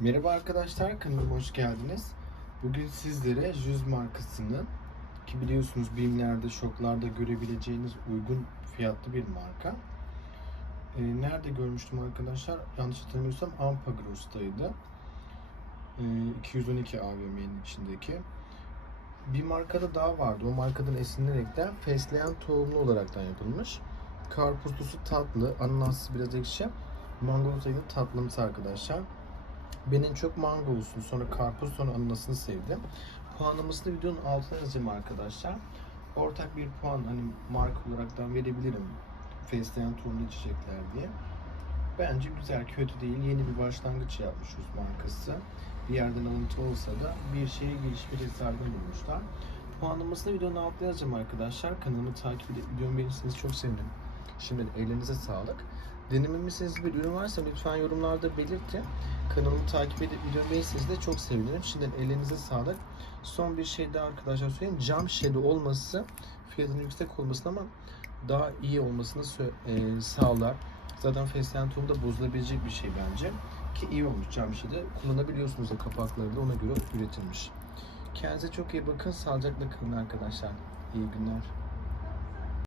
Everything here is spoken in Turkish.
Merhaba arkadaşlar, kanalıma hoş geldiniz. Bugün sizlere Jüz markasının ki biliyorsunuz BİM'lerde, şoklarda görebileceğiniz uygun fiyatlı bir marka. Ee, nerede görmüştüm arkadaşlar? Yanlış hatırlamıyorsam Ampagros'taydı. Ee, 212 AVM'nin içindeki. Bir markada daha vardı. O markadan esinlenerekten fesleğen tohumlu olaraktan yapılmış. Karpuzlusu tatlı, ananaslı biraz ekşi. Mango tadını tatlımsı arkadaşlar. Ben en çok mango olsun, sonra karpuz, sonra ananasını sevdim. Puanlamasını videonun altına yazacağım arkadaşlar. Ortak bir puan hani marka olaraktan verebilirim. Fesleğen turnu içecekler diye. Bence güzel, kötü değil. Yeni bir başlangıç yapmış Rus markası. Bir yerden alıntı olsa da bir şeye giriş bir hesabını bulmuşlar. Puanlamasını videonun altına yazacağım arkadaşlar. Kanalımı takip edip videomu beğenirseniz çok sevinirim. Şimdi ellerinize sağlık. Denememişsiniz bir ürün varsa lütfen yorumlarda belirtin. Kanalımı takip edip videomu beğenirseniz de çok sevinirim. Şimdiden ellerinize sağlık. Son bir şey daha arkadaşlar söyleyeyim. Cam şişeli olması fiyatının yüksek olmasına ama daha iyi olmasını e, sağlar. Zaten fesleğen tohumu da bozulabilecek bir şey bence. Ki iyi olmuş cam şişede. Kullanabiliyorsunuz da kapakları da ona göre üretilmiş. Kendinize çok iyi bakın. Sağlıcakla kalın arkadaşlar. İyi günler.